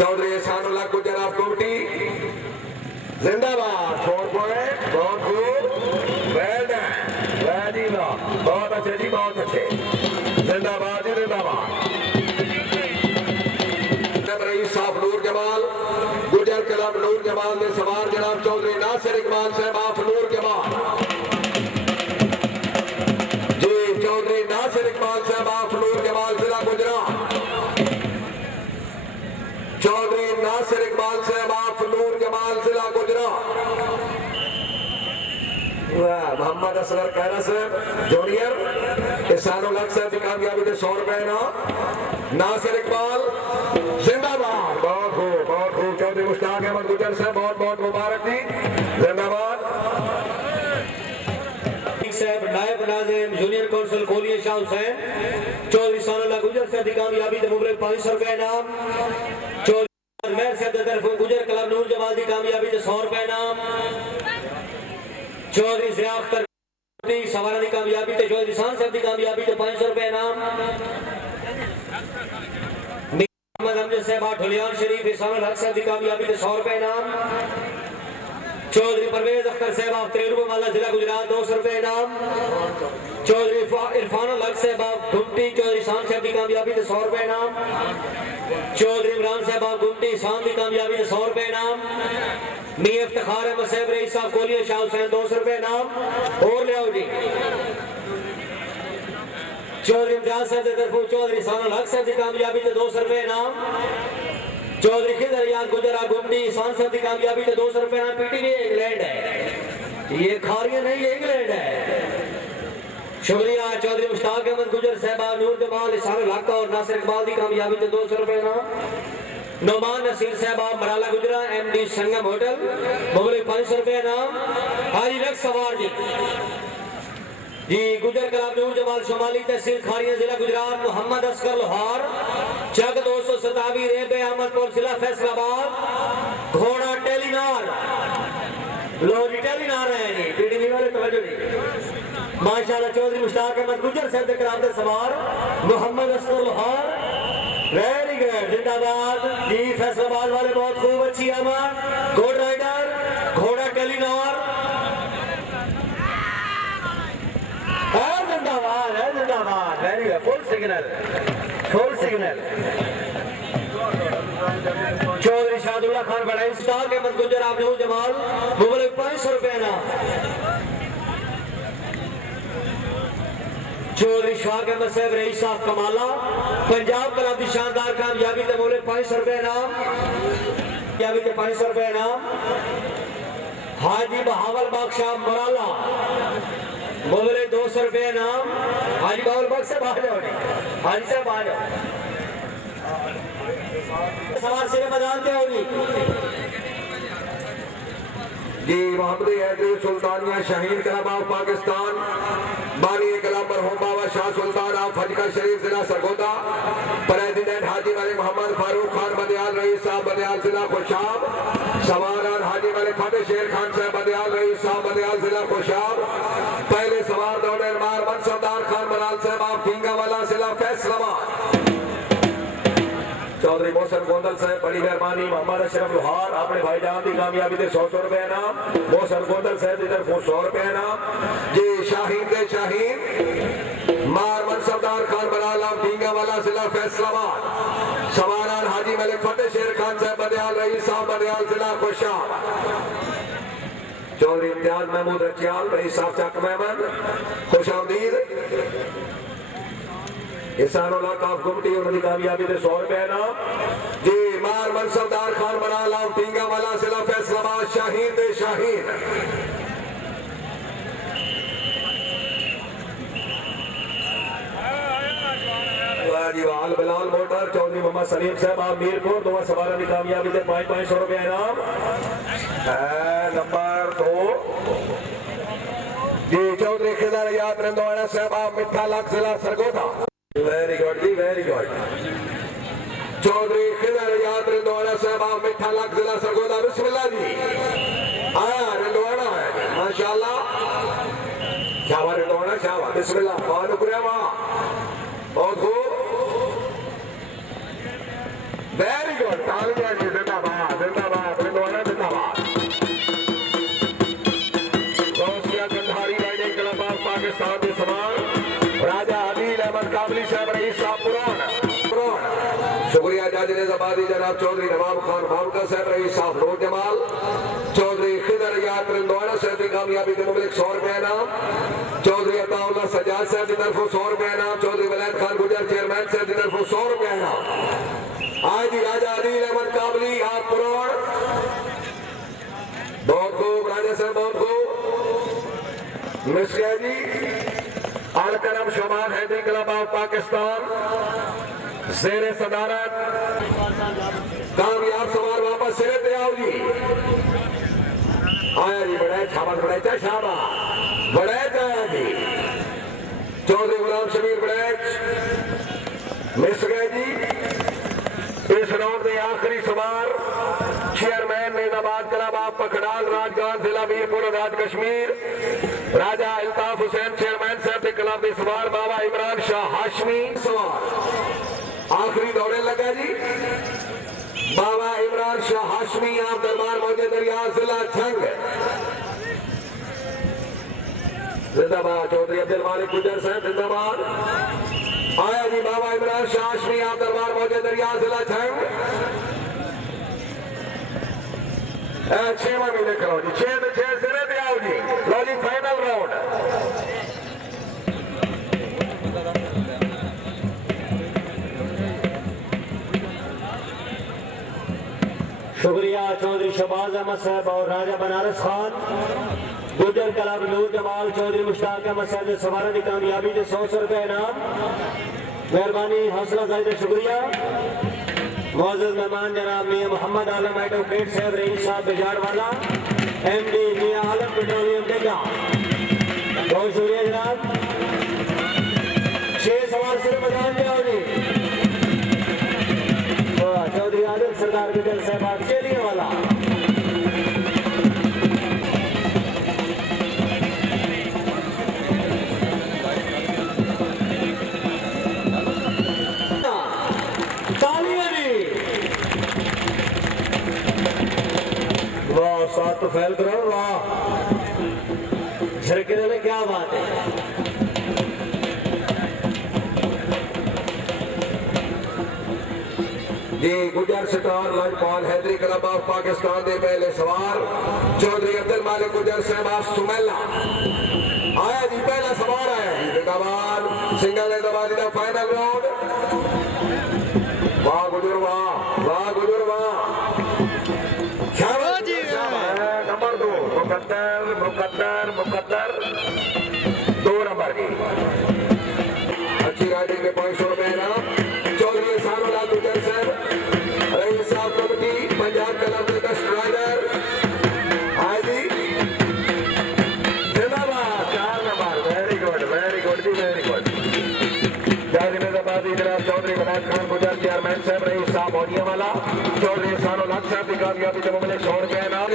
चौधरी एहसानुल्लाह गुजर ऑफ कुमटी जिंदाबाद। 4 पॉइंट, बहुत खूब, वेल डन, वेरी वेल, बहुत अच्छे जी, बहुत अच्छे, जिंदाबाद जी जिंदाबाद। रईस ऑफ नूर जमाल गुजर क्लब नूर जमाल ने सवार जनाब चौधरी नासिर इकबाल साहब ऑफ नूर जमाल जी, चौधरी नासिर इकबाल साहब ऑफ नूर जमाल जिला गुजरात। चौधरी नासिर इकबाल साहब ऑफ नूर जमाल जिला गुजरात। मोहम्मद असगर खैरा साहब जूनियर एहसानुल्लाह साहब की कामयाबी से 100 रुपए ना। नासिर इकबाल जिंदाबाद, बहुत खूब। चौधरी मुश्ताक अहमद गुजर साहब बहुत बहुत मुबारक जी, जिंदाबाद। साहब नायब नाज़िम जूनियर काउंसिल खोलिए शाह हुसैन चौधरी सानुल्लाह गुजर साहब की कामयाबी के मुबले 500 रुपए इनाम। चौधरी मेहर साहब की तरफ गुजर क्लब नूर जमाल की कामयाबी से 100 रुपए इनाम। चौधरी ज़िया अख्तर सवारा की कामयाबी से चौधरी शान साहब की कामयाबी से 500 रुपए इनाम। मोहम्मद अमजद साहब ढुलियान शरीफ इसानुल हक साहब की कामयाबी से 100 रुपए इनाम। चौधरी परवेज अख्तर साहब त्रेरुबा माला जिला गुजरात 200 रुपए इनाम। चौधरी इरफानुल हक साहब गुमटी चौधरी शान साहब की कामयाबी से 100 रुपए इनाम। चौधरी इमरान साहब गुमटी शान की कामयाबी से 100 रुपए इनाम। मियां इफ्तिखार अहमद साहब रईस साहब कोलिया शाह हुसैन 200 रुपए इनाम और ले आओ जी। चौधरी इम्तियाज साहब की तरफ चौधरी सानुल हक साहब की कामयाबी से 200 रुपए इनाम। चौधरी खिदर याद गुजरा गुमटी शान साहब की कामयाबी से 200 रुपए इनाम। पीटीवी इंग्लैंड है, ये खारिया नहीं, ये इंग्लैंड है। शुक्रिया। चौधरी मुश्ताक अहमद गुजर साहब नूर जमाल इसानुल हक और नासिर इकबाल की कामयाबी से 200 रुपए इनाम। नौमान नसीर साहब मराला गुजरा एमडी संगम होटल मुबले 500 रुपए इनाम। हाजी रक्स सवार जी गुजर क्लब नूर जमाल शुमाली तहसील खारिया जिला गुजरात। मोहम्मद असगर लोहार चक 227 रेबे अहमदपुर जिला फैसलाबाद। घोड़ा टेलीनार लोग टेलीनार है जी, पीडीवी वाले तवज्जो जी माशाल्लाह। चौधरी मुश्ताक अहमद गुजर साहब के क्लब के सवार मोहम्मद असगर लोहार, वेरी गुड, जिंदाबाद जी। फैसलाबाद वाले बहुत खूब, अच्छी आमद। घोड़ राइडर घोड़ा टेलीनार जिंदाबाद है, जिंदाबाद, very good, full signal, full signal. Chaudhary Shahdullah Khan बड़ा स्टार के मत गुजर आप नूर जमाल मुबले 500 रुपए ना। चौधरी शाह के मत साहब रईस साहब कमाला पंजाब क्लब की शानदार कामयाबी के मुबले 500 रुपए नाम। कामयाबी के 500 रुपए नाम। हाजी बहावल बादशाह मराला मुबले 200 रुपए नाम। हाजी बहावल बाग से बाहर जाओ, हाजी साहब बाहर जाओ, सवार से मैदान पे होगी जी। मोहम्मद हैदरी सुल्तानिया शाहीन क्लब ऑफ पाकिस्तान बानी क्लब पर होम बाबा शाह सुल्तान ऑफ फजका शरीफ जिला सरगोदा। प्रेसिडेंट हाजी मलिक मोहम्मद फारूक खान बदियाल रईस साहब बदियाल जिला खुशाब। सवारान हाजी मलिक फतेह शेर खान साहब बदियाल रईस साहब बदियाल जिला खुशाब। पहले सवार दौड़े मार मनसबदार खान बलाल साहब ऑफ ढींगावाला जिला फैसलाबाद। चौधरी मोहसन गोंदल साहब बड़ी मेहरबानी। मोहम्मद अशरफ लोहार अपने भाईजान की कामयाबी से 100 रुपए इनाम। मोहसन गोंदल साहब की तरफ 100 रुपए इनाम जी। शाहीन दे शाहीन मार मनसबदार खान बलाल ढींगावाला जिला फैसलाबाद। सवारान हाजी मलिक फतेह शेर खान साहब बदियाल रईस साहब बदियाल जिला खुशाब। चौधरी इम्तियाज महमूद रचियाल रईस साहब चक मेमन खुशामदीद। इसानुल्लाह काफ गुमटी उनकी कामयाबी से 100 रुपए इनाम जी। मार मनसबदार खान बलाल ढींगावाला जिला फैसलाबाद। शाहीन दे शाहीन वाल बिलाल मोटर चौधरी मोहम्मद सलीम साहब आप मीरपुर दो सवालों की कामयाबी से 500 रुपए इनाम। नंबर 2 जी चौधरी खिदर याद रंधवाड़ा साहब आप मिठा लाख जिला सरगोदा। वेरी गुड जी, वेरी गुड। चौधरी खिदर याद रंधवाड़ा साहब आप मिठा लाख जिला सरगोदा। बिस्मिल्लाह जी। आया रंधवाड़ा है माशाल्लाह, शाबाश रंधवाड़ा शाबाश, बिस्मिल्लाह फारूक रेवा बहुत खूब, वेरी गुड, तालियां जी, जिंदाबाद जिंदाबाद, रिंदवाना जिंदाबाद। Gausia Gandhari riding club of Pakistan के समान राजा आदिल अहमद काबली साहब रईस साहब पुरान। शुक्रिया जाजी निजामादी जनाब चौधरी नवाब खान भावका साहब रईस साहब नूर जमाल। चौधरी खिदर याद रिंदवाना साहब की कामयाबी के मुबलिक 100 रुपए इनाम। चौधरी अताउल्लाह सजाद साहब की तरफ 100 रुपए इनाम। चौधरी वलैद खान गुजर चेयरमैन साहब की तरफ 100 रुपए इनाम। आज ही राजा आदिल अहमद काबली आप पुरान। बहुत खूब राजा साहब, बहुत खूब। मिसकिया जी अलकरम शोमान हैदरी क्लब ऑफ पाकिस्तान जेर सदारत कामयाब सवार वापस सिरे पे आओ जी। आया जी, बड़ा शाबाश, बड़ा शाबाश, बड़ा आया जी। चौधरी गुलाम शमीर बड़ैच मिस गए जी। इस राउंड के आखिरी सवार chairman Nizamabad club of Pakhral Rajganj जिला मीरपुर राज कश्मीर राजा अल्ताफ हुसैन चेयरमैन साहब के क्लब के सवार बाबा इमरान शाह हाशमी सवार आखिरी दौड़े लगा जी। बाबा इमरान शाह हाशमी आप दरबार मौजे दरिया जिला छंग जिंदाबाद। चौधरी अब्दुल मालिक गुजर साहब जिंदाबाद। आया जी बाबा इमरान शाह हाशमी आप दरबार मौजे दरिया जिला छंग। 6वां महीने करो जी, 6 में 6 सिरे पे आओ जी। लो जी फाइनल राउंड। शुक्रिया चौधरी शहबाज अहमद साहब और राजा बनारस खान। गुजर क्लब नूर जमाल चौधरी मुश्ताक अहमद साहब सवारों की कामयाबी से 100 रुपए इनाम। मेहरबानी हौसला अफजाई, शुक्रिया। मौजूद मेहमान जनाब मियां मोहम्मद आलम एडवोकेट साहब रईस साहब बिजारवाला MD मियां आलम पेट्रोलियम डेगा, बहुत शुक्रिया जनाब। 6 सवार सिर्फ मैदान में आओ जी। चौधरी आदिल सरदार गुजर साहब चेलिए वाला साथ तो फैल करो। वाह झरके ने क्या बात है। जी गुजर स्टार लाइफॉल हैदरी क्लब ऑफ पाकिस्तान के पहले सवार चौधरी अब्दुल मालिक गुजर साहब ऑफ सुमेला आया जी। पहला सवार आया जी, जिंदाबाद। सिंगल जिंदाबाद का फाइनल राउंड। वाह गुजर, वाह वाह गुजर, वाह। नंबर 2 मुकद्दर मुकद्दर मुकद्दर 2 नंबर की अच्छी राइडिंग में 500 रुपए इनाम। चौधरी सानुल्लाह गुजर साहब रईस साहब कमेटी पंजाब क्लब के बेस्ट राइडर आए जी जिंदाबाद। 4 नंबर, वेरी गुड जी, वेरी गुड। जाजी निजामाबादी जनाब चौधरी वलैद खान गुजर चेयरमैन साहब रईस साहब मोनिया वाला। चौधरी सानुल्लाह साहब की कामयाबी के मुबलिक 100 रुपए इनाम।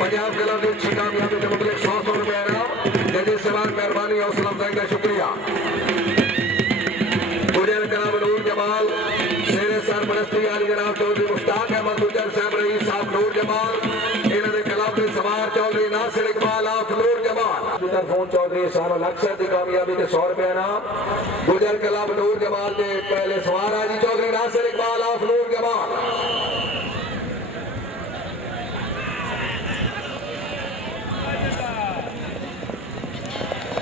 पंजाब क्लब की अच्छी कामयाबी के मुबलिक 100 रुपए इनाम। जैसे सवाल मेहरबानी हौसला अफजाई का शुक्रिया। गुजर क्लब नूर जमाल शेर सरपरस्ती आली जनाब चौधरी मुश्ताक अहमद गुजर साहब रईस साहब नूर जमाल। इन्होंने क्लब के सवार चौधरी नासिर इकबाल ऑफ नूर जमाल। फोन चौधरी सानुल्लाह साहब की कामयाबी के 100 रुपए इनाम। गुजर क्लब नूर जमाल के पहले सवार है जी चौधरी नासिर इकबाल ऑफ नूर जमाल।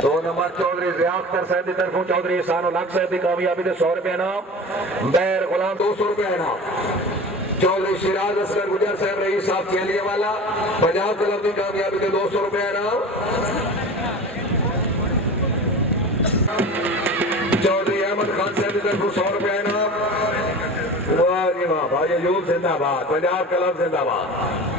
दो नंबर चौधरी रियाफ्तर साहब की तरफों चौधरी सानुल्लाह साहब की कामयाबी से 100 रुपए इनाम। बैर गुलाम 200 रुपए इनाम। चौधरी शिराज असगर गुजर साहब रईस साहब चेलिए वाला पंजाब क्लब की कामयाबी के 200 रुपए इनाम। चौधरी अहमद खान साहब की तरफों 100 रुपए इनाम। वाह जी वाह, भाई अयूब जिंदाबाद, पंजाब क्लब जिंदाबाद।